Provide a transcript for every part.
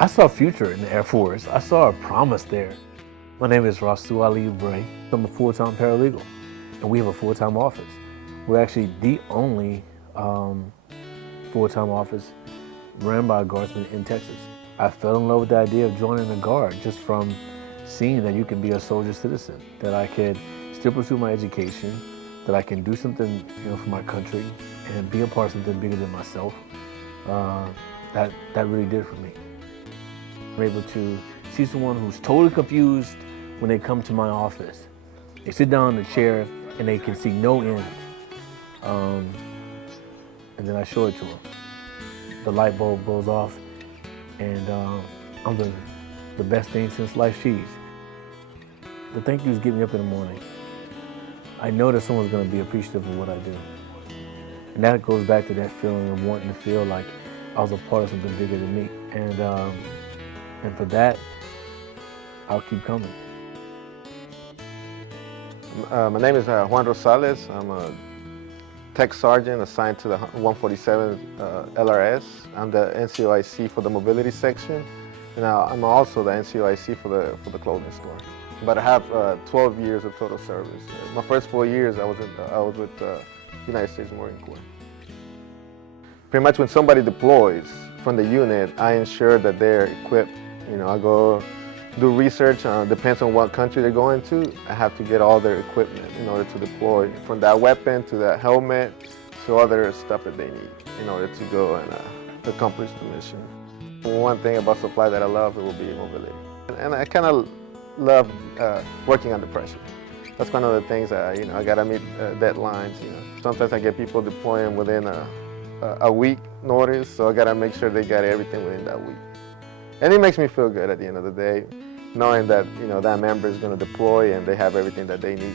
I saw a future in the Air Force. I saw a promise there. My name is Rasul Ali Bray. I'm a full-time paralegal, and we have a full-time office. We're actually the only full-time office ran by a guardsman in Texas. I fell in love with the idea of joining the Guard just from seeing that you can be a soldier citizen, that I could still pursue my education, that I can do something, for my country and be a part of something bigger than myself. That really did it for me. I'm able to see someone who's totally confused when they come to my office. They sit down in the chair and they can see no end. And then I show it to them. The light bulb goes off, and I'm the best thing since sliced cheese. The thank yous get me up in the morning. I know that someone's going to be appreciative of what I do. And that goes back to that feeling of wanting to feel like I was a part of something bigger than me. And for that, I'll keep coming. My name is Juan Rosales. I'm a tech sergeant assigned to the 147 LRS. I'm the NCOIC for the mobility section, and I'm also the NCOIC for the clothing store. But I have 12 years of total service. My first 4 years I was with the United States Marine Corps. Pretty much when somebody deploys from the unit, I ensure that they're equipped. I go do research, depends on what country they're going to. I have to get all their equipment in order to deploy, from that weapon to that helmet to other stuff that they need in order to go and accomplish the mission. One thing about supply that I love, it will be mobility. And I kind of love working under pressure. That's one of the things that, I gotta meet deadlines. Sometimes I get people deploying within a week notice, so I gotta make sure they got everything within that week. And it makes me feel good at the end of the day, knowing that that member is going to deploy and they have everything that they need.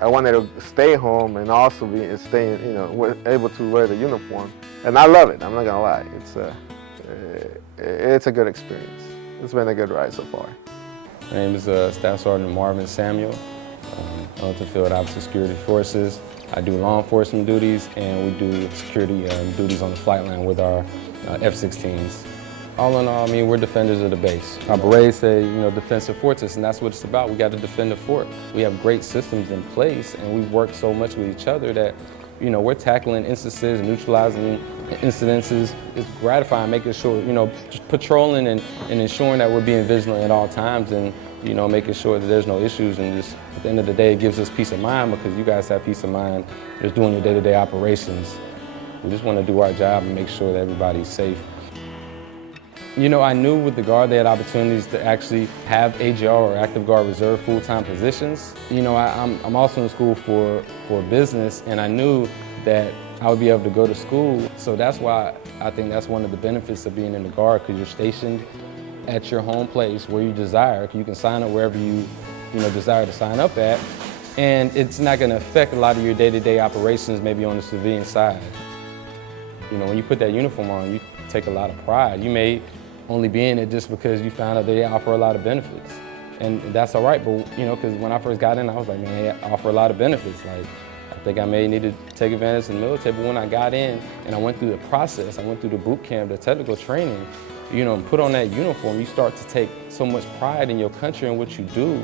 I wanted to stay home and also be able to wear the uniform, and I love it. I'm not gonna lie, it's a good experience. It's been a good ride so far. My name is Staff Sergeant Marvin Samuel, Ellington Field Officer Security Forces. I do law enforcement duties, and we do security duties on the flight line with our F-16s. All in all, we're defenders of the base. Our berets say, defensive fortress, and that's what it's about. We got to defend the fort. We have great systems in place, and we work so much with each other that, we're tackling instances, neutralizing incidences. It's gratifying, making sure, patrolling and ensuring that we're being vigilant at all times, and, making sure that there's no issues. And just at the end of the day, it gives us peace of mind because you guys have peace of mind just doing your day-to-day operations. We just want to do our job and make sure that everybody's safe. I knew with the Guard they had opportunities to actually have AGR or Active Guard Reserve full-time positions. I'm also in school for business, and I knew that I would be able to go to school. So that's why I think that's one of the benefits of being in the Guard, because you're stationed at your home place where you desire. You can sign up wherever you desire to sign up at, and it's not going to affect a lot of your day-to-day operations maybe on the civilian side. When you put that uniform on, you take a lot of pride. You may only be in it just because you found out they offer a lot of benefits. And that's all right, but because when I first got in, I was like, man, they offer a lot of benefits. Like, I think I may need to take advantage of the military, but when I got in and I went through the process, I went through the boot camp, the technical training, put on that uniform, you start to take so much pride in your country and what you do.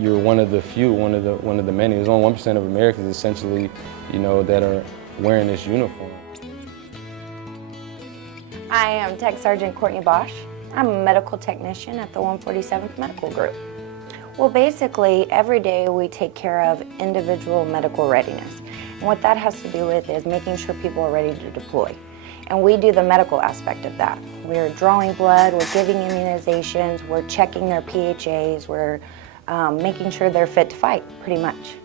You're one of the few, one of the many. There's only 1% of Americans essentially, that are wearing this uniform. I am Tech Sergeant Courtney Bosch. I'm a medical technician at the 147th Medical Group. Well, basically, every day we take care of individual medical readiness. And what that has to do with is making sure people are ready to deploy. And we do the medical aspect of that. We're drawing blood, we're giving immunizations, we're checking their PHAs, we're making sure they're fit to fight, pretty much.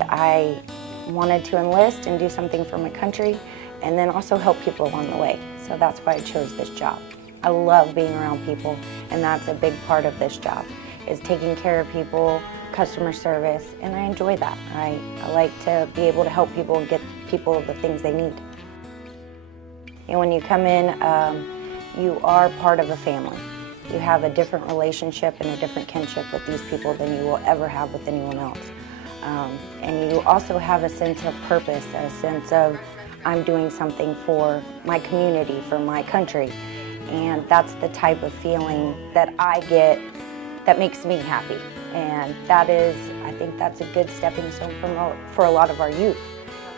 I wanted to enlist and do something for my country, and then also help people along the way. So that's why I chose this job. I love being around people, and that's a big part of this job, is taking care of people, customer service, and I enjoy that. I like to be able to help people and get people the things they need. And when you come in, you are part of a family. You have a different relationship and a different kinship with these people than you will ever have with anyone else. And you also have a sense of purpose, a sense of I'm doing something for my community, for my country. And that's the type of feeling that I get that makes me happy. And that is, I think that's a good stepping stone for a lot of our youth,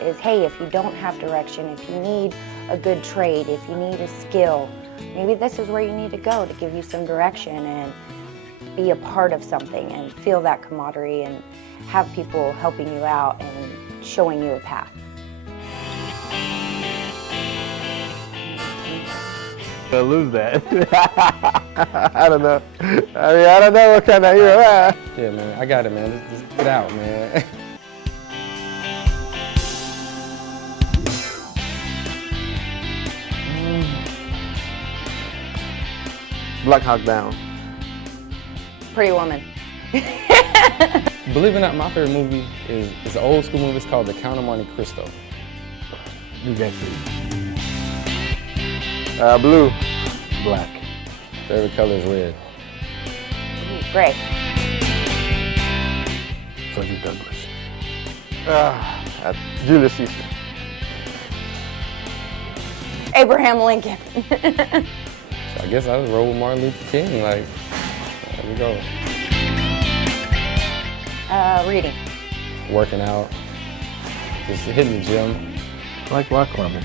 is hey, if you don't have direction, if you need a good trade, if you need a skill, maybe this is where you need to go to give you some direction and be a part of something and feel that camaraderie and have people helping you out and showing you a path. I lose that. I don't know. I don't know what kind of hero. Yeah, man, I got it, man. Just get out, man. Black Hawk Down. Pretty Woman. Believe it or not, my favorite movie is an old school movie. It's called The Count of Monte Cristo. New Jack City. Blue. Black. Favorite color is red. Ooh, gray. Frederick Douglass. Julius Caesar. Abraham Lincoln. So I guess I just roll with Martin Luther King. Like, there we go. Reading. Working out, just hitting the gym. I like rock climbing.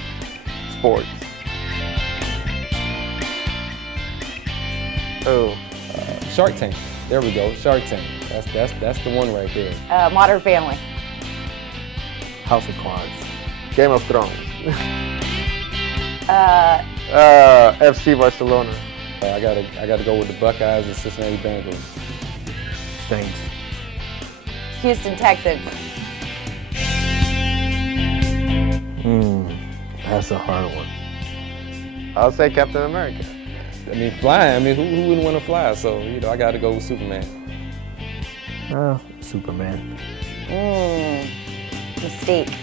Sports. Oh. Shark Tank. There we go. Shark Tank. That's the one right there. Modern Family. House of Cards. Game of Thrones. FC Barcelona. I gotta go with the Buckeyes and Cincinnati Bengals. Saints. Houston Texans. That's a hard one. I'll say Captain America. I mean, flying. I mean, who wouldn't want to fly? So I gotta go with Superman. Superman. Mystique.